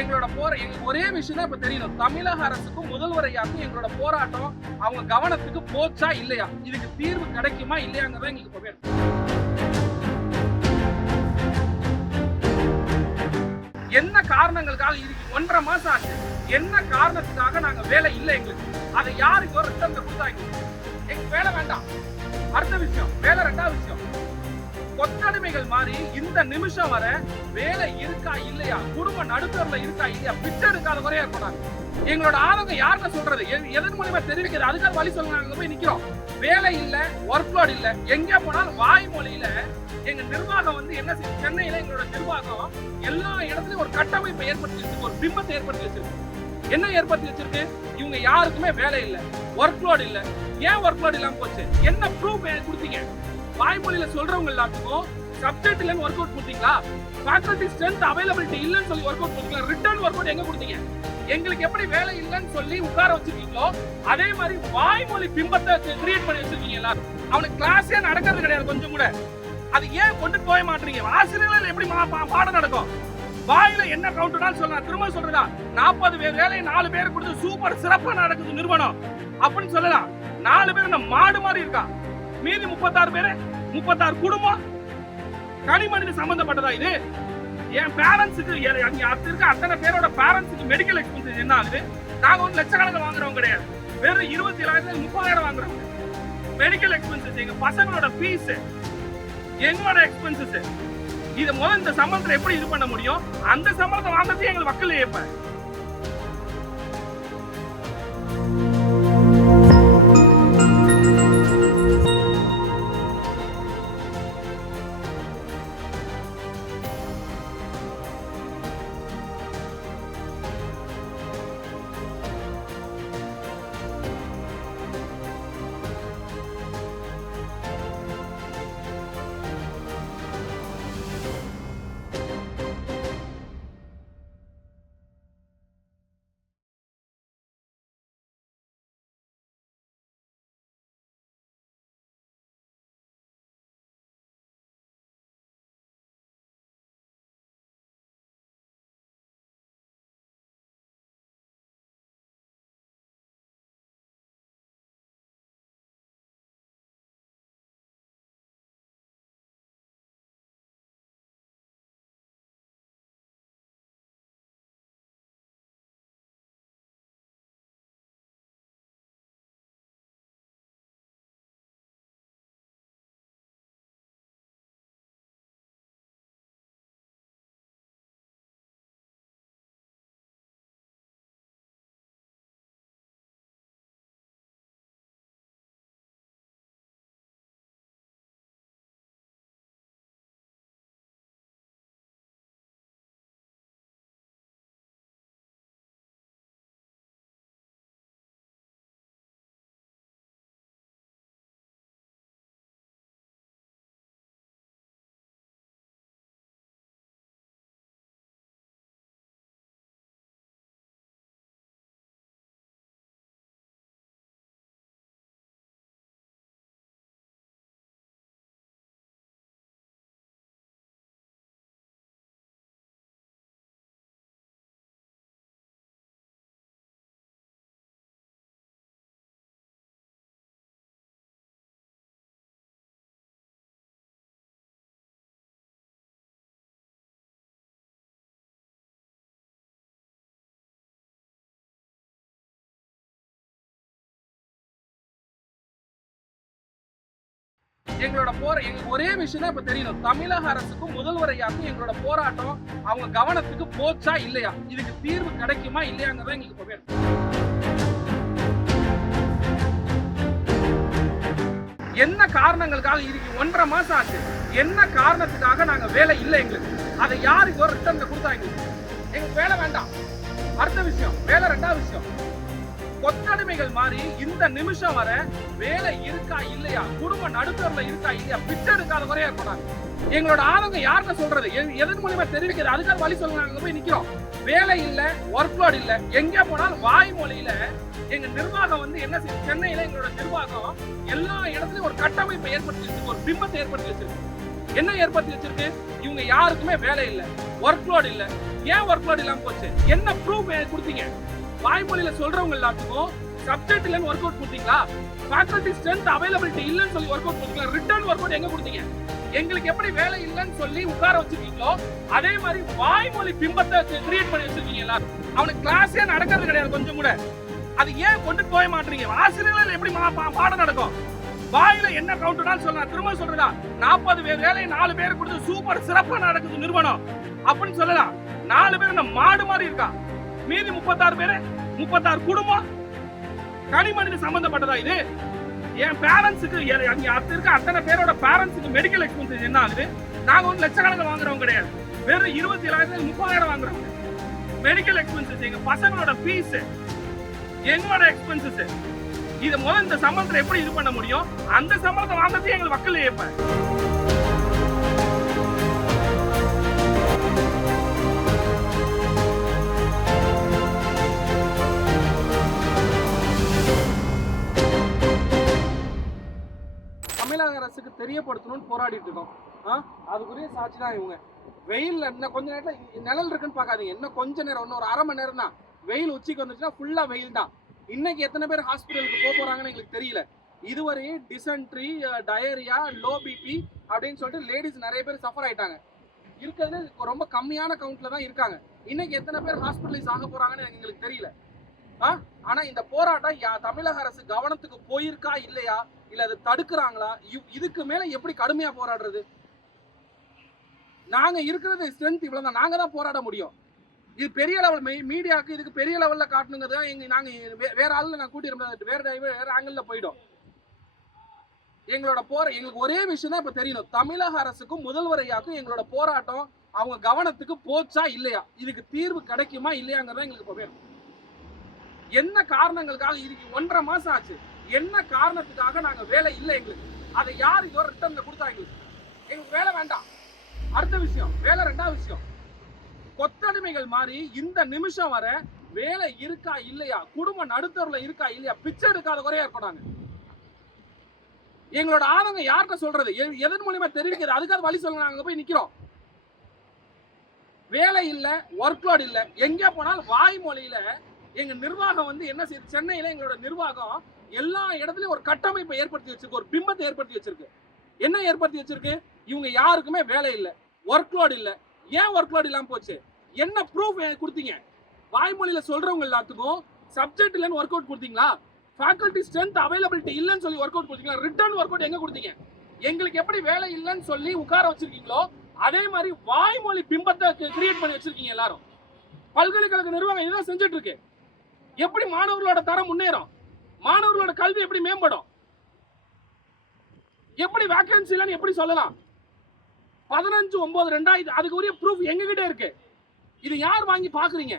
எங்களோட எங்களுக்கு ஒரே விஷயம் தான் இப்ப தெரியணும். தமிழக அரசுக்கும் முதல்வர் ஐயாவுக்கும் எங்களோட போராட்டம் அவங்க கவனத்துக்கு போச்சா இல்லையா, இதுக்கு தீர்வு கிடைக்குமா இல்லையாங்கிறத எங்களுக்கு இப்ப வேணும். என்ன காரணங்களுக்காக இதுக்கு 1.5 மாசம் ஆச்சு, என்ன காரணத்துக்காக நாங்க வேலை இல்லை எங்களுக்கு, அதை யாருக்கு ஒரு ரிட்டர்ன் கொடுத்தாங்க. எங்களுக்கு வேலை வேண்டாம், அடுத்த விஷயம் வேலை. 2வது விஷயம், கொத்தடிமைகள் மாதிரி இந்த நிமிஷம் வர வேலை இருக்கா இல்லையா, குடும்ப நடுத்தரல இருக்கா இல்லையா, பிச்சை எடுக்காத குறையா இருப்பாங்க. எங்களோட ஆளுங்க யாருன்னு சொல்றது, எதன் மூலமா தெரிவிக்கிறது, அதுக்காக வழி சொல்லுங்க. நாங்க போய் நிக்கிறோம், வேலை இல்ல, ஒர்க் லோட் இல்ல, எங்க போனாலும் வாய்மொழியில எங்க நிர்வாகம் வந்து என்ன செய்யும், சென்னையில எங்களோட நிர்வாகம் எல்லா இடத்துலயும் ஒரு கட்டமைப்பை ஏற்படுத்தி வச்சிருக்கு, ஒரு பிம்பத்தை ஏற்படுத்தி வச்சிருக்கு. என்ன ஏற்படுத்தி வச்சிருக்கு, இவங்க யாருக்குமே வேலை இல்ல, ஒர்க் லோட் இல்ல. ஏன் ஒர்க் லோட் இல்லாம போச்சு, என்ன ப்ரூஃப் கொடுத்தீங்க? வாய்மொழியில சொல்றவங்க எல்லாத்துக்கும் சப்ஜெக்ட் இல்லன்னு ஒர்க் அவுட் கொடுத்தீங்களா, ஃபேக்கல்டி ஸ்ட்ரென்த் அவைலபிலிட்டி இல்லன்னு சொல்லி ஒர்க் அவுட் கொடுத்தீங்களா, ரிட்டர்ன் ஒர்க் அவுட் எங்க கொடுத்தீங்க? எங்களுக்கு எப்படி வேலை இல்லன்னு சொல்லி உட்கார வச்சிருக்கீங்களோ அதே மாதிரி வாய்மொழி பிம்பத்தை கிரியேட் பண்ணி வச்சிருக்கீங்க எல்லாரும். அவனுக்கு கிளாஸே நடக்கிறது கிடையாது கொஞ்சம் கூட. அது ஏன் கொண்டு போய் மாட்டீங்க? ஆசிரியர்கள் எப்படி பாடம் நடக்கும்? வாயில என்ன கவுண்டர்னாலும் சொல்லலாம். திரும்ப சொல்றதா, 40 பேர் வேலையை 4 பேர் கொடுத்து சூப்பர் சிறப்பா நடக்குது நிறுவனம் அப்படின்னு சொல்லலாம். 4 பேர் நம்ம மாடு மாதிரி இருக்கா, மீதி 36 பேரு 36 குடும்பம் தனி மனித சம்பந்தப்பட்டதா இது? என் பேரண்ட்ஸுக்கு இருக்க அத்தனை பேரோட பேரண்ட்ஸுக்கு மெடிக்கல் எக்ஸ்பென்சஸ் என்ன ஆகுது? நாங்க வந்து லட்சக்கணக்கில் வாங்குறவங்க கிடையாது, வெறும் 27,000 30,000 வாங்குறவங்க. மெடிக்கல் எக்ஸ்பென்சஸ், எங்க பசங்களோட ஃபீஸ், எங்களோட எக்ஸ்பென்சஸ், இது முதல்ல இந்த சம்பளத்தை எப்படி இது பண்ண முடியும்? அந்த சம்பளத்தை வாங்குறது எங்களுக்கு மக்கள் ஏற்ப. எங்களோட எங்களுக்கு ஒரே விஷயம் தான் இப்ப தெரியணும். தமிழக அரசுக்கும் முதல்வர் ஐயாவுக்கும் எங்களோட போராட்டம் அவங்க கவனத்துக்கு போச்சா இல்லையா, இதுக்கு தீர்வு கிடைக்குமா இல்லையாங்கிறத எங்களுக்கு இப்ப வேணும். என்ன காரணங்களுக்காக இதுக்கு 1.5 மாசம் ஆச்சு, என்ன காரணத்துக்காக நாங்க வேலை இல்லை எங்களுக்கு, அதை யாருக்கு ஒரு ரிட்டர்ன் கொடுத்தாங்க. எங்களுக்கு வேலை வேண்டாம், அடுத்த விஷயம் வேலை. 2வது விஷயம், கொத்தடிமைகள் மாதிரி இந்த நிமிஷம் வர வேலை இருக்கா இல்லையா, குடும்ப நடுத்தரல இருக்கா இல்லையா, பிச்சை எடுக்காத குறையா இருப்பாங்க. எங்களோட ஆளுங்க யாருன்னு சொல்றது, எதன் மூலமா தெரிவிக்கிறது, அதுக்காக வழி சொல்லுங்க. நாங்க போய் நிக்கிறோம், வேலை இல்ல, ஒர்க் லோட் இல்ல, எங்க போனாலும் வாய்மொழியில எங்க நிர்வாகம் வந்து என்ன செய்யும், சென்னையில எங்களோட நிர்வாகம் எல்லா இடத்துலயும் ஒரு கட்டமைப்பை ஏற்படுத்தி வச்சிருக்கு, ஒரு பிம்பத்தை ஏற்படுத்தி வச்சிருக்கு. என்ன ஏற்படுத்தி வச்சிருக்கு, இவங்க யாருக்குமே வேலை இல்ல, ஒர்க் லோட் இல்ல, ஏன் ஒர்க் லோட் இல்லாம போச்சு? என்ன ப்ரூஃப் கொடுத்தீங்க? வாய்மொழியில சொல்றவங்க எல்லாத்துக்கும் சப்ஜெக்ட் இல்லன்னு ஒர்க் அவுட் கொடுத்தீங்களா? ஃபேக்கல்டி ஸ்ட்ரென்த் அவைலபிலிட்டி இல்லன்னு சொல்லி ஒர்க் அவுட் கொடுத்தீங்களா? ரிட்டர்ன் ஒர்க் அவுட் எங்க கொடுத்தீங்க? எங்களுக்கு எப்படி வேலை இல்லன்னு சொல்லி உட்கார வச்சிருக்கீங்களோ அதே மாதிரி வாய்மொழி பிம்பத்தை கிரியேட் பண்ணி வச்சிருக்கீங்க எல்லாரும். அவனுக்கு கிளாஸே நடக்கிறது கிடையாது கொஞ்சம் கூட. அது ஏன் கொண்டு போக மாட்டீங்க? ஆசிரியர்கள் எப்படி பாடம் நடக்கும்? வாயில என்ன கவுண்டர்னாலும் சொல்லலாம். திரும்ப சொல்றதா 40 வேலை 4 பேர் கொடுத்து சூப்பர் சிறப்பா நடக்குது நிறுவனம் அப்படின்னு சொல்லலாம். 4 பேர் நம்ம மாடு மாதிரி இருக்கா, மீதி 36 பேரு 36 குடும்பம் கனிமனித சம்பந்தப்பட்டதா இது? என் பேரண்ட்ஸுக்கு இருக்க அத்தனை பேரோட பேரண்ட்ஸுக்கு மெடிக்கல் எக்ஸ்பென்சஸ் என்ன ஆகுது? நாங்க வந்து லட்சக்கணக்கில் வாங்குறவங்க கிடையாது, வெறும் 27,000 30,000 வாங்குறவங்க. மெடிக்கல் எக்ஸ்பென்சஸ் எங்க பசங்களோட ஃபீஸ், எங்களோட எக்ஸ்பென்சஸ். இது முதல்ல இந்த சம்பளத்தை எப்படி இது பண்ண முடியும்? அந்த சம்பளத்தை வாங்கறதே எங்களுக்கு வக்கீல் ஏப்ப. தமிழக அரசுக்கு தெரியப்படுத்தணும்னு போராடிட்டு இருக்கோம். அதுக்குரிய சாட்சி தான் இவங்க. வெயில் இன்னும் கொஞ்ச நேரத்தில் நிழல் இருக்குன்னு பார்க்காதீங்க, இன்னும் கொஞ்ச நேரம், இன்னும் ஒரு அரை மணி நேரம் தான். வெயில் உச்சிக்கு வந்துச்சுன்னா ஃபுல்லா வெயில் தான். இன்னைக்கு எத்தனை பேர் ஹாஸ்பிட்டலுக்கு போறாங்கன்னு எங்களுக்கு தெரியல. இதுவரை டிசென்ட்ரி, டயரியா, லோ பிபி அப்படின்னு சொல்லிட்டு லேடிஸ் நிறைய பேர் சஃபர் ஆயிட்டாங்க. இருக்கிறது ரொம்ப கம்மியான கவுண்ட்ல தான் இருக்காங்க. இன்னைக்கு எத்தனை பேர் ஹாஸ்பிட்டலைஸ் ஆக போறாங்கன்னு எங்களுக்கு தெரியல. ஆனா இந்த போராட்டம் தமிழக அரசு கவனத்துக்கு போயிருக்கா இல்லையா, இல்ல அது தடுக்கிறாங்களா? இதுக்கு மேல எப்படி கடுமையா போராடுறது? நாங்க இருக்கிறது ஸ்ட்ரென்த் இவ்வளவுதான், நாங்க தான் போராட முடியும். இது பெரிய லெவல் மீடியாவுக்கு இதுக்கு பெரிய லெவல்ல காட்டணுங்கிறது நாங்க வேற ஆளுல நான் கூட்டிட்டு வேற ஆங்கிள் போயிடும். எங்களுக்கு ஒரே விஷயம் தான் இப்ப தெரியணும். தமிழக அரசுக்கும் முதல்வர் ஐயாவுக்கும் எங்களோட போராட்டம் அவங்க கவனத்துக்கு போச்சா இல்லையா, இதுக்கு தீர்வு கிடைக்குமா இல்லையாங்கிறத எங்களுக்கு இப்ப வேணும். என்ன காரணங்களுக்காக இதுக்கு 1.5 மாசம் ஆச்சு, என்ன காரணத்துக்காக நாங்க வேலை இல்லை எங்களுக்கு, அதை யார் இதோ ரிட்டர்ன்ல கொடுத்தா எங்களுக்கு வேலை வேண்டாம். அடுத்த விஷயம் வேலை. 2வது விஷயம், கொத்தடிமைகள் மாதிரி இந்த நிமிஷம் வர வேலை இருக்கா இல்லையா, குடும்ப நடுத்தருல இருக்கா இல்லையா, பிச்சை எடுக்காத குறையா இருக்கோம். எங்களோட ஆதங்கம் யார்கிட்ட சொல்றது, எதன் மூலியமா தெரிவிக்கிறது? அதுக்காக வழி சொல்லுங்க. நாங்க போய் நிக்கிறோம். வேலை இல்ல, ஒர்க் லோட் இல்ல. எங்க போனாலும் வாய்மொழியில எங்க நிர்வாகம் வந்து என்ன செய்யுது? சென்னையில எங்களோட நிர்வாகம் எல்லா இடத்துலயும் ஒரு கட்டமைப்பை ஏற்படுத்தி வச்சிருக்கு, ஒரு பிம்பத்தை ஏற்படுத்தி வச்சிருக்கு. என்ன ஏற்படுத்தி வச்சிருக்கு? இவங்க யாருக்குமே வேலை இல்ல, ஒர்க் லோட் இல்ல. ஏன் ஒர்க் லோட் இல்லாம போச்சு? என்ன ப்ரூஃப் கொடுத்தீங்க? வாய்மொழியில சொல்றவங்க எல்லாத்துக்கும் சப்ஜெக்ட் இல்லன்னு ஒர்க் அவுட் கொடுத்தீங்களா? ஃபேக்கல்டி ஸ்ட்ரென்த் அவைலபிலிட்டி இல்லன்னு சொல்லி ஒர்க் அவுட் கொடுத்தீங்களா? ரிட்டர்ன் ஒர்க் அவுட் எங்க கொடுத்தீங்க? எங்களுக்கு எப்படி வேலை இல்லன்னு சொல்லி உட்கார வச்சிருக்கீங்களோ அதே மாதிரி வாய்மொழி பிம்பத்தை கிரியேட் பண்ணி வச்சிருக்கீங்க எல்லாரும். பல்கலைக்கழக நிர்வாகம் இதுதான் செஞ்சுட்டு இருக்கு. எப்படி மாணவர்களோட தரம் முன்னேறும்? மாணவர்களோட கல்வி எப்படி மேம்படும்? எப்படி வேகன்சி இல்லன்னு எப்படி சொல்லலாம்? 15/9/2000 அதுக்கு உரிய ப்ரூஃப் எங்க கிட்ட இருக்கு. இது யார் வாங்கி பாக்குறீங்க?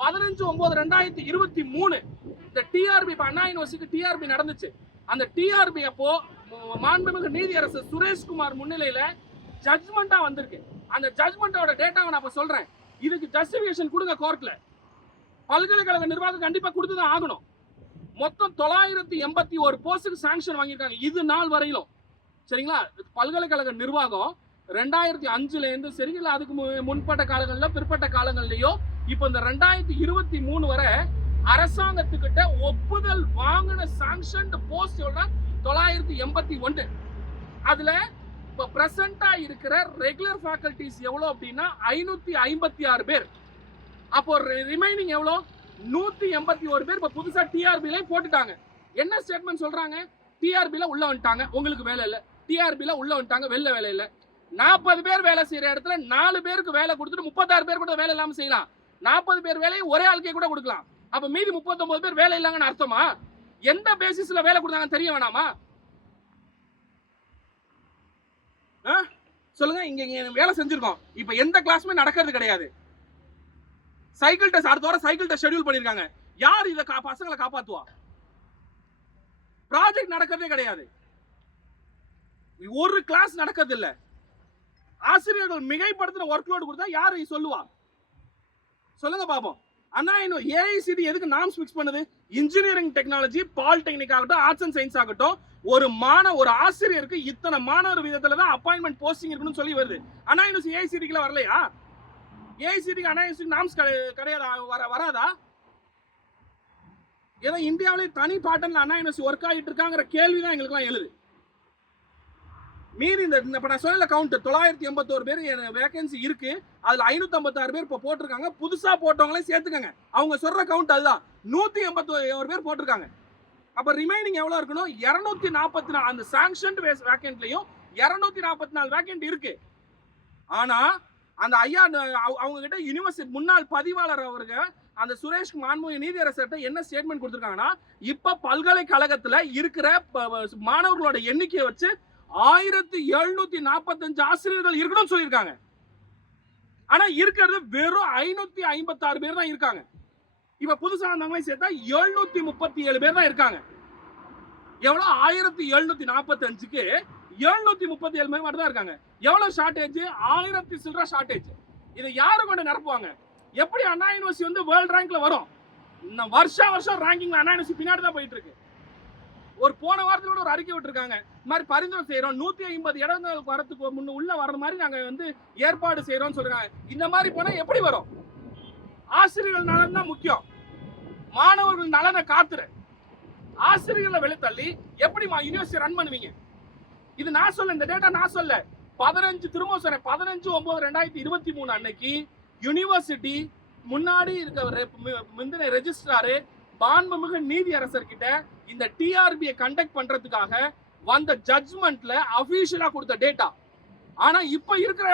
15/9/2023 இந்த டிஆர்பி அண்ணா யூனிவர்சிட்டி டிஆர்பி நடந்துச்சு. அந்த டிஆர்பி அப்போ மாண்புமிகு நீதியரசர் சுரேஷ்குமார் முன்னிலையில ஜட்ஜ்மெண்டா வந்திருக்கு. அந்த ஜட்ஜ்மெண்டோட டேட்டாவை நான் இப்ப சொல்றேன். இதுக்கு ஜஸ்டிபிகேஷன் கொடுங்க கோர்ட்ல. பல்கலைக்கழக நிர்வாகம் கண்டிப்பா கொடுத்துதான் ஆகணும். மொத்தம் 981 போஸ்டுக்கு சாங்ஷன் வாங்கியிருக்காங்க இது நாள் வரையிலும். சரிங்களா? பல்கலைக்கழக நிர்வாகம் 2005ல இருந்து சரி, இல்ல அதுக்கு முன்பட்ட காலங்கள்ல பிற்பட்ட காலங்கள்லயோ இப்ப இந்த 2023 வரை அரசாங்கத்துக்கிட்ட ஒப்புதல் வாங்கின சாங்ஷன்ட் போஸ்ட் எவ்வளவு? 981. அதுல இப்ப பிரசன்டா இருக்கிற ரெகுலர் ஃபேக்கல்டிஸ் எவ்வளவு அப்படின்னா 556 பேர். அப்போ ரிமைனிங் எவ்வளோ? 181 பேர் இப்ப புதுசா டிஆர்பில போட்டுட்டாங்க. என்ன ஸ்டேட்மெண்ட் சொல்றாங்க? டிஆர்பில உள்ள வந்துட்டாங்க, உங்களுக்கு வேலை இல்ல. டிஆர்பில உள்ள வந்துட்டாங்க, வெளில வேலை இல்ல. 40 பேர் வேலை செய்யற இடத்துல 4 பேருக்கு வேலை கொடுத்துட்டு 36 பேர் கூட வேலை இல்லாம செய்யலாம். 40 பேர் வேலையை ஒரே ஆளுக்கே கூட கொடுக்கலாம். அப்ப மீதி 39 பேர் வேலை இல்லைங்கன்னு அர்த்தமா? எந்த பேசிஸ்ல வேலை கொடுத்தாங்கன்னு தெரிய வேணாமா? சொல்லுங்க. இங்க வேலை செஞ்சிருக்கோம், இப்ப எந்த கிளாஸுமே நடக்கிறது கிடையாது. சைக்கிள் டெஸ்ட் அடுத்த வாரம் சைக்கிள் டெஸ்ட் ஷெட்யூல் பண்ணிருக்காங்க. யார் இத பசங்களை காப்பாத்துவா? ப்ராஜெக்ட் நடக்கிறதே கிடையாது, ஒரு கிளாஸ் நடக்கிறது இல்ல. ஆசிரியர்கள் மிகைப்படுத்தின ஒர்க் லோட் கொடுத்தா யாரு சொல்லுவா? சொல்லுங்க பாப்போம். அண்ணா இன்னும் ஏஐசிடி எதுக்கு நாம்ஸ் ஃபிக்ஸ் பண்ணுது? இன்ஜினியரிங் டெக்னாலஜி, பாலிடெக்னிக் ஆகட்டும், ஆர்ட்ஸ் அண்ட் சயின்ஸ் ஆகட்டும், ஒரு ஆசிரியருக்கு இத்தனை மாணவர் விதத்துல தான் அப்பாயின்மெண்ட் போஸ்டிங் இருக்கணும்னு சொல்லி வருது. அண்ணா இன்னும் ஏஐசிடிக்குள்ள வரலையா? ஏஐசிடி அன்ஐசிடி நாம்ஸ் கிடையாது, வராதா? ஏதோ இந்தியாவிலே தனி பாட்டன்ல அண்ணா யூனிவர்சிட்டி ஒர்க் ஆகிட்டு இருக்காங்கிற கேள்விதான் எங்களுக்குலாம் எழுது. மீறி இந்த இப்ப நான் சொல்லல கவுண்ட் 981 பேர் வேகன்சி இருக்கு. அதுல 556 பேர் இப்ப போட்டிருக்காங்க. புதுசா போட்டவங்களே சேர்த்துக்கங்க. அவங்க சொல்ற கவுண்ட் அதுதான். 181 பேர் போட்டிருக்காங்க. அப்ப ரிமைனிங் எவ்வளவு இருக்கணும்? 244 அந்த சாங்ஷன்ட் வேகன்ட்லயும் 244 வேகன்ட் இருக்கு. ஆனா அந்த ஐயா அவங்க கிட்ட யுனிவர்சிட்டி முன்னாள் பதிவாளர் அவருக்கு அந்த சுரேஷ் மாண்புமிகு நீதியரசர்கிட்ட என்ன ஸ்டேட்மெண்ட் கொடுத்திருக்காங்கன்னா, இப்ப பல்கலைக்கழகத்துல இருக்கிற மாணவர்களோட எண்ணிக்கையை வச்சு 1745 ஆசிரியர்கள் இருக்கணும்னு சொல்லியிருக்காங்க. ஆனா இருக்கிறது வெறும் 556 பேர் தான் இருக்காங்க. இப்ப புதுசா வந்தவங்களே சேர்த்தா 737 பேர் தான் இருக்காங்க. எவ்வளவு? 1745க்கு 737 பேர் மட்டும் தான் இருக்காங்க. எவ்வளவு ஷார்டேஜ்? 1000 சில்லற ஷார்டேஜ். இதை யாரு கொண்டு நிரப்புவாங்க? எப்படி அண்ணா யூனிவர்சிட்டி வந்து வேர்ல்ட் ரேங்க்ல வரும்? வருஷம் ரேங்கிங்ல அண்ணா யூனிவர்சிட்டி பின்னாடி தான் போயிட்டு இருக்கு. ஒரு போன வாரத்தோட ஒரு அறிக்கை விட்டுருக்காங்க, இந்த மாதிரி பரிந்துரை செய்யறோம், 150 இடங்கள் வரத்துக்கு முன்ன உள்ள வர மாதிரி நாங்க வந்து ஏற்பாடு செய்யறோம்னு சொல்றாங்க. இந்த மாதிரி போனா எப்படி வரும்? ஆசிரியர்கள் நலன் தான் முக்கியம். மாணவர்கள் நலனை காத்துரு. ஆசிரியர்களை வெளித்தள்ளி எப்படி யூனிவர்சிட்டி ரன் பண்ணுவீங்க? இது நான் சொல்ல, இந்த டேட்டா நான் சொல்ல. 15/9/2023 அன்னைக்கு யூனிவர்சிட்டி முன்னாடி இருக்க ரெஜிஸ்ட்ராரு மாண்புமிகு நீதியரசர் கிட்ட இந்த டிஆர்பியை கண்டக்ட் பண்றதுக்காக வந்த ஜட்ஜ்மெண்ட்ல அபிஷியலா கொடுத்த டேட்டா. ஆனா இப்ப இருக்கிற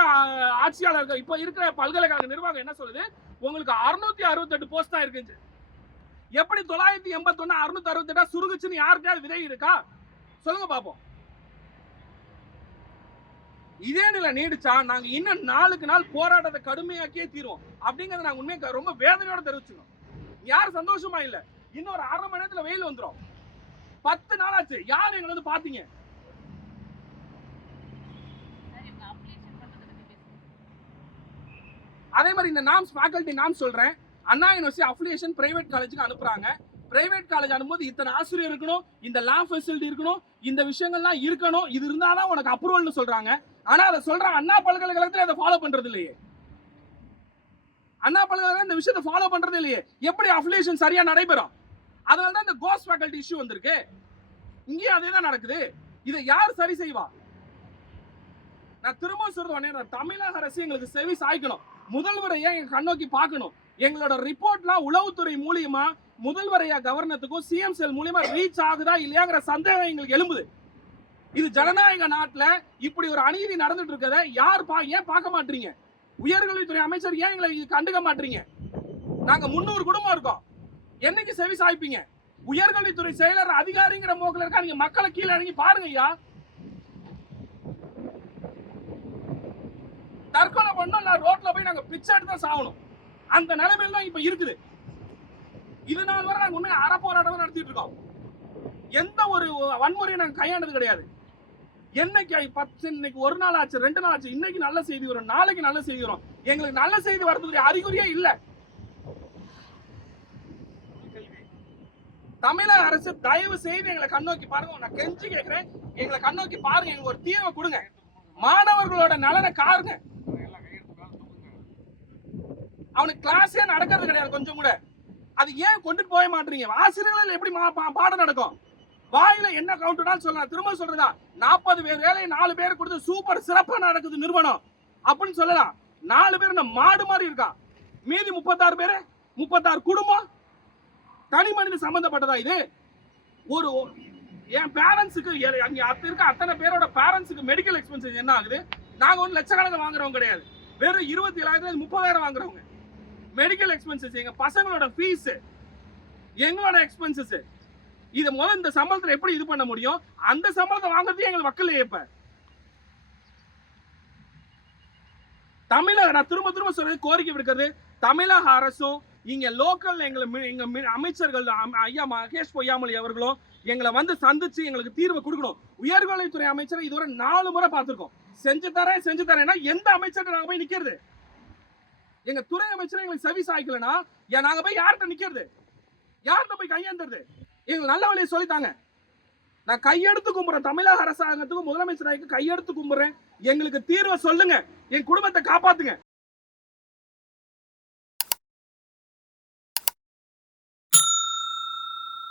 ஆட்சியாளர்கள், இப்ப இருக்கிற பல்கலைக்கழக நிர்வாகம் என்ன சொல்லுது? உங்களுக்கு 668 போஸ்ட் தான் இருக்கு. எப்படி 981 668 சுருங்குச்சுன்னு யாருக்காவது விதை இருக்கா? சொல்லுங்க பாப்போம். இதே நிலை நீடிச்சா நாங்க இன்னும் நாளுக்கு நாள் போராட்டத்தை கடுமையாக்கியே தீருவோம் அப்படிங்கறத நாங்க உண்மையை ரொம்ப வேதனையோட தெரிவிச்சுக்கோம். யாரும் சந்தோஷமா இல்ல. இன்னொரு 1/2 மணி நேரத்துல வெயில் வந்துரும். 10 நாள் ஆச்சு. யார் எங்களை வந்து பாத்தீங்க? அதே மாதிரி இந்த நாம்ஸ் ஃபேக்கல்டி நாம்ஸ் சொல்றேன். அண்ணா யூனிவர்சிட்டி அஃபிலியேஷன் பிரைவேட் காலேஜுக்கு அனுப்புறாங்க. பிரைவேட் காலேஜ் அனுப்பும்போது இத்தனை ஆசிரியர் இருக்கணும், இந்த லேப் ஃபெசிலிட்டி இருக்கணும், இந்த விஷயங்கள்லாம் இருக்கணும், இது இருந்தாதான் உனக்கு அப்ரூவல்னு சொல்றாங்க. ஆனா அதை சொல்றாங்க அண்ணா பல்கலைக்கழகத்துல அதை ஃபாலோ பண்றது இல்லையே. அண்ணா பல்கலைக்கழகம் இந்த விஷயத்தை ஃபாலோ பண்றது இல்லையே. எப்படி அஃபிலியேஷன் சரியா நடைபெறும்? அதனால தான் இந்த கோஸ்ட் ஃபேக்கல்டி இஷ்யூ வந்திருக்கு. இங்கேயும் அதே தான் நடக்குது. இதை யார் சரி செய்வா? நான் திரும்ப சொல்றேன், தமிழக அரசு எங்களுக்கு செவி சாய்க்கணும். முதல்வரையா எங்க கண்ணோக்கி பார்க்கணும். எங்களோட ரிப்போர்ட்லாம் உளவுத்துறை மூலியமா முதல்வரையா கவர்னத்துக்கும் சிஎம் செல் மூலியமா ரீச் ஆகுதா இல்லையாங்கிற சந்தேகம் எங்களுக்கு எழும்புது. இது ஜனநாயக நாட்டுல இப்படி ஒரு அநீதி நடந்துட்டு இருக்கத யார் ஏன் பார்க்க மாட்டீங்க? உயர்கல்வித்துறை அமைச்சர் ஏன் எங்களை கண்டுக்க மாட்டீங்க? நாங்க 300 குடும்பம் இருக்கோம். என்னைக்கு செவி சாய்ப்பீங்க? உயர்கல்வித்துறை செயலர் அதிகாரிங்கிற மோக்கில இருக்கா? நீங்க மக்களை கீழே இறங்கி பாருங்க ஐயா. தற்கொலை பண்ணோம், நான் ரோட்ல போய் நாங்க பிச்சை எடுத்து தான் சாகணும். அந்த நிலைமையில தான் இப்ப இருக்குது. இது நாள் வரை நாங்க உண்மை அறப்போராட்டம் நடத்திட்டு இருக்கோம். எந்த ஒரு வன்முறையை நாங்க கையாண்டது கிடையாது. என்னைக்கு இன்னைக்கு 1 நாள் ஆச்சு, 2 நாள் ஆச்சு, இன்னைக்கு நல்ல செய்தி வரும், நாளைக்கு நல்ல செய்தி வரும். எங்களுக்கு நல்ல செய்தி வரதுக்கு அறிகுறியே இல்ல. தமிழக அரசு தயவு செய்து எங்களை கண்ணோக்கி பாருங்க. நான் கெஞ்சி கேட்கிறேன், எங்களை கண்ணோக்கி பாருங்க. எங்களுக்கு ஒரு தீர்வை கொடுங்க. மாணவர்களோட நலனை காருங்க. அவனுக்கு கிளாஸே நடக்கிறது கிடையாது கொஞ்சம் கூட. அது ஏன் கொண்டுட்டு போக மாட்டீங்க? ஆசிரியர்கள் எப்படி பாடம் நடக்கும்? வாயில என்ன கவுண்ட்னாலும் சொல்லலாம். திரும்ப சொல்றதா, 40 பேர் வேலை 4 பேர் கொடுத்து சூப்பர் சிறப்பா நடக்குது நிறுவனம் அப்படின்னு சொல்லலாம். 4 பேர் மாடு மாதிரி இருக்கா. மீதி 36 பேரு 36 குடும்பம் தனி மனித சம்பந்தப்பட்டதா இது? ஒரு என் பேரண்ட்ஸுக்கு அங்க இருக்க அத்தனை பேரோட பேரண்ட்ஸுக்கு மெடிக்கல் எக்ஸ்பென்சஸ் என்ன ஆகுது? நாங்க ஒன்றும் லட்சக்கணக்கில் வாங்குறவங்க கிடையாது. வெறும் 27,000 30,000 வாங்குறவங்க. மெடிக்கல் எக்ஸ்பென்சஸ், எங்க பசங்களோட ஃபீஸ், எங்களோட எக்ஸ்பென்சஸ். இது முதல்ல இந்த சம்பளத்துல எப்படி இது பண்ண முடியும்? அந்த சம்பளத்தை வாங்குறது எங்களுக்கு வக்கலையே. இப்ப தமிழக, நான் திரும்ப திரும்ப சொல்றது, கோரிக்கை விடுக்கிறது, தமிழக அரசும் இங்க லோக்கல் எங்க அமைச்சர்கள் ஐயா மகேஷ் பொய்யாமொழி அவர்களும் எங்களை வந்து சந்திச்சு எங்களுக்கு தீர்வு கொடுக்கணும். உயர்கல்வித்துறை அமைச்சர் இதுவரை 4 முறை பார்த்திருக்கோம். செஞ்சு தரேன்னா எந்த அமைச்சர் நாங்க போய் நிக்கிறது? எங்க துறை அமைச்சர் எங்களுக்கு செவி சாய்க்கலனா நாங்க போய் யார்கிட்ட நிக்கிறது? யார்கிட்ட போய் கையேந்துறது? எங்களுக்கு நல்ல வழியை சொல்லித்தாங்க. நான் கையெடுத்து கும்புறேன். தமிழக அரசாங்கத்துக்கும் முதலமைச்சராக கையெடுத்து கும்புறேன். எங்களுக்கு தீர்வை சொல்லுங்க. என் குடும்பத்தை காப்பாத்துங்க.